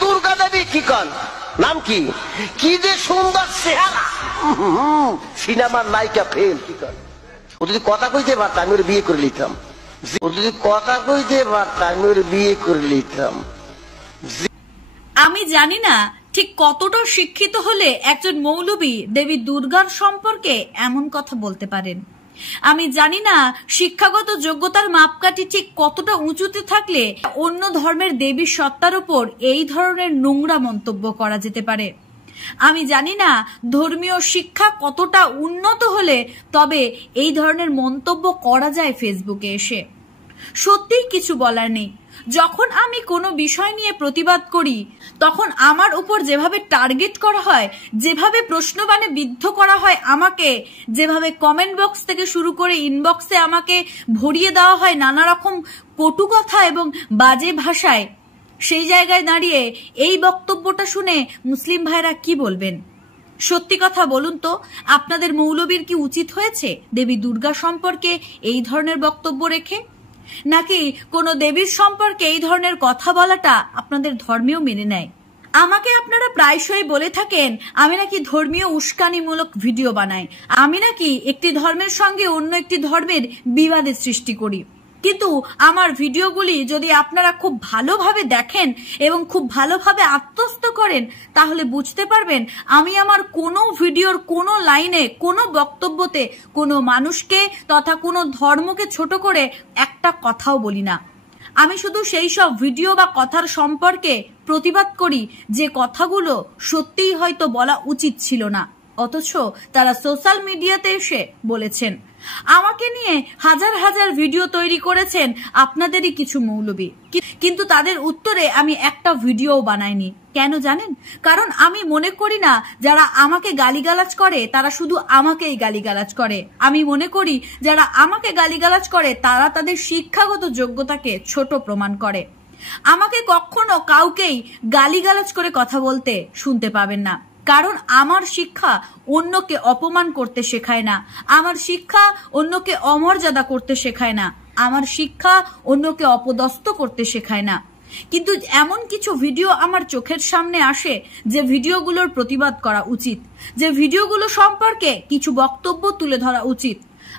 দুর্গা দেবী কি কন নাম কি কি যে সুন্দর চেহারা সিনেমার নায়িকা ফেল কি কন ও যদি কথা কইতে পারতাম আমি ওর বিয়ে করে নিতাম ও যদি কথা কইতে পারতাম আমি ওর বিয়ে করে নিতাম। আমি জানি না ঠিক কতটা শিক্ষিত হলে একজন মৌলবী দেবী দুর্গার সম্পর্কে এমন কথা বলতে পারেন। আমি জানি না শিক্ষাগত যোগ্যতার মাপকাঠি ঠিক কতটা উঁচুতে থাকলে অন্য ধর্মের দেবীর সত্তার উপর এই ধরনের নোংরা মন্তব্য করা যেতে পারে। আমি জানি না ধর্মীয় শিক্ষা কতটা উন্নত হলে তবে এই ধরনের মন্তব্য করা যায় ফেসবুকে এসে। সত্যিই কিছু বলার নেই। যখন আমি কোনো বিষয় নিয়ে প্রতিবাদ করি তখন আমার উপর যেভাবে টার্গেট করা হয়, যেভাবে প্রশ্নবাণে বিদ্ধ করা হয় আমাকে, যেভাবে কমেন্ট বক্স থেকে শুরু করে ইনবক্সে আমাকে ভরিয়ে দেওয়া হয় নানা রকম কটু কথা এবং বাজে ভাষায়, সেই জায়গায় দাঁড়িয়ে এই বক্তব্যটা শুনে মুসলিম ভাইরা কি বলবেন? সত্যি কথা বলুন তো, আপনাদের মৌলবীর কি উচিত হয়েছে দেবী দুর্গা সম্পর্কে এই ধরনের বক্তব্য রেখে? নাকি কোনো দেবীর সম্পর্কে এই ধরনের কথা বলাটা আপনাদের ধর্মেও মেনে নেয়? আমাকে আপনারা প্রায়শই বলে থাকেন আমি নাকি ধর্মীয় উস্কানিমূলক ভিডিও বানাই, আমি নাকি একটি ধর্মের সঙ্গে অন্য একটি ধর্মের বিবাদের সৃষ্টি করি। কিন্তু আমার ভিডিওগুলি যদি আপনারা খুব ভালোভাবে দেখেন এবং খুব ভালোভাবে আত্মস্থ করেন তাহলে বুঝতে পারবেন আমি আমার কোনো ভিডিওর কোনো লাইনে কোনো বক্তব্যতে কোনো মানুষকে তথা কোনো ধর্মকে ছোট করে একটা কথাও বলি না। আমি শুধু সেই সব ভিডিও বা কথার সম্পর্কে প্রতিবাদ করি যে কথাগুলো সত্যিই হয়তো বলা উচিত ছিল না, অথচ তারা সোশ্যাল মিডিয়াতে এসে বলেছেন। আমাকে নিয়ে হাজার হাজার ভিডিও তৈরি করেছেন আপনাদেরই কিছু মৌলবী, কিন্তু তাদের উত্তরে আমি একটা ভিডিও বানাইনি। কেন জানেন? কারণ আমি মনে করি না যারা আমাকে গালিগালাজ করে তারা শুধু আমাকেই গালিগালাজ করে। আমি মনে করি যারা আমাকে গালিগালাজ করে তারা তাদের শিক্ষাগত যোগ্যতাকে ছোট প্রমাণ করে। আমাকে কখনো কাউকেই গালিগালাজ করে কথা বলতে শুনতে পাবেন না, কারণ আমার শিক্ষা অন্যকে অপমান করতে শেখায় না, আমার শিক্ষা অন্যকে অমর্যাদা করতে শেখায় না, আমার শিক্ষা অন্যকে অপদস্থ করতে শেখায় না। কিন্তু এমন কিছু ভিডিও আমার চোখের সামনে আসে যে ভিডিওগুলোর প্রতিবাদ করা উচিত, যে ভিডিওগুলো সম্পর্কে কিছু বক্তব্য তুলে ধরা উচিত।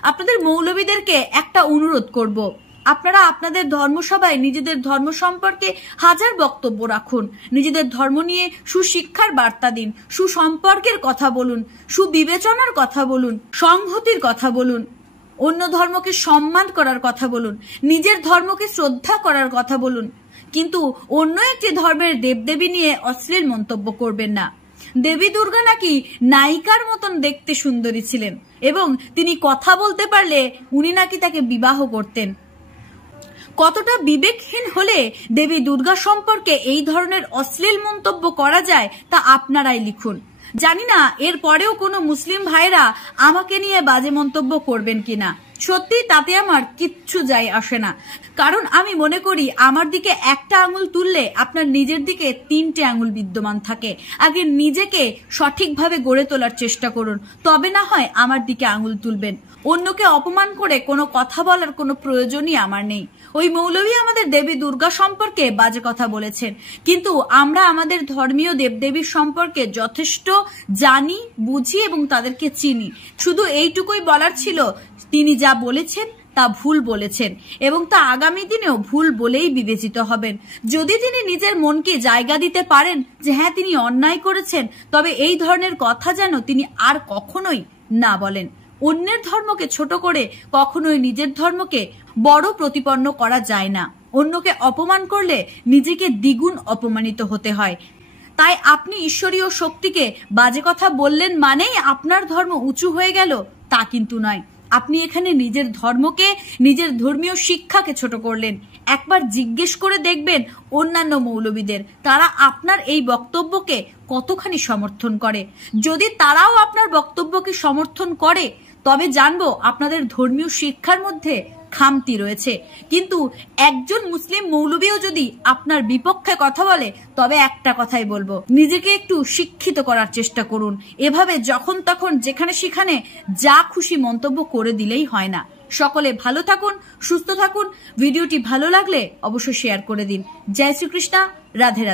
আপনাদের মৌলবীদেরকে একটা অনুরোধ করব, আপনারা আপনাদের ধর্মসভায় নিজেদের ধর্ম সম্পর্কে হাজার বক্তব্য রাখুন, নিজেদের ধর্ম নিয়ে সুশিক্ষার বার্তা দিন, সুসম্পর্কের কথা বলুন, সুবিবেচনার কথা বলুন, সংহতির কথা বলুন, অন্য ধর্মকে সম্মান করার কথা বলুন, নিজের ধর্মকে শ্রদ্ধা করার কথা বলুন, কিন্তু অন্য একটি ধর্মের দেবদেবী নিয়ে অশ্লীল মন্তব্য করবেন না। দেবী দুর্গা নাকি নায়িকার মতন দেখতে সুন্দরী ছিলেন এবং তিনি কথা বলতে পারলে উনি নাকি তাকে বিবাহ করতেন। কতটা বিবেকহীন হলে দেবী দুর্গা সম্পর্কে এই ধরনের অশ্লীল মন্তব্য করা যায় তা আপনারাই লিখুন। জানি না এর পরেও কোনো মুসলিম ভাইরা আমাকে নিয়ে বাজে মন্তব্য করবেন কিনা। সত্যি তাতে আমার কিচ্ছু যায় আসে না, কারণ আমি মনে করি আমার দিকে একটা আঙুল তুললে আপনার নিজের দিকে 3টে আঙুল বিদ্যমান থাকে। আগে নিজেকে সঠিকভাবে গড়ে তোলার চেষ্টা করুন, তবে না হয় আমার দিকে আঙুল তুলবেন। অন্যকে অপমান করে কোনো কথা বলার কোনো প্রয়োজনই আমার নেই। ওই মৌলভী আমাদের দেবী দুর্গা সম্পর্কে বাজে কথা বলেছেন, কিন্তু আমরা আমাদের ধর্মীয় দেবদেবীর সম্পর্কে যথেষ্ট জানি, বুঝি এবং তাদেরকে চিনি। শুধু এইটুকুই বলার ছিল, তিনি যা বলেছেন তা ভুল বলেছেন এবং তা আগামী দিনেও ভুল বলেই বিবেচিত হবেন। যদি তিনি নিজের মনকে জায়গা দিতে পারেন যে হ্যাঁ তিনি অন্যায় করেছেন, তবে এই ধরনের কথা যেন তিনি আর কখনোই না বলেন। অন্যের ধর্মকে ছোট করে কখনোই নিজের ধর্মকে বড় প্রতিপন্ন করা যায় না। অন্যকে অপমান করলে নিজেকে দ্বিগুণ অপমানিত হতে হয়। তাই আপনি ঈশ্বরীয় শক্তিকে বাজে কথা বললেন মানেই আপনার ধর্ম উঁচু হয়ে গেল তা কিন্তু নয়। আপনি এখানে নিজের ধর্মকে, নিজের ধর্মীয় শিক্ষাকে ছোট করলেন। একবার জিজ্ঞেস করে দেখবেন অন্যান্য মৌলবীদের, তারা আপনার এই বক্তব্যকে কতখানি সমর্থন করে। যদি তারাও আপনার বক্তব্যকে সমর্থন করে তবে জানবো আপনাদের ধর্মীয় শিক্ষার মধ্যে খামতি রয়েছে। কিন্তু একজন মুসলিম মৌলবীও যদি আপনার বিপক্ষে কথা বলে তবে একটা কথাই বলবো, নিজেকে একটু শিক্ষিত করার চেষ্টা করুন। এভাবে যখন তখন যেখানে সেখানে যা খুশি মন্তব্য করে দিলেই হয় না। সকলে ভালো থাকুন, সুস্থ থাকুন। ভিডিওটি ভালো লাগলে অবশ্যই শেয়ার করে দিন। জয় শ্রীকৃষ্ণ, রাধে রাধে।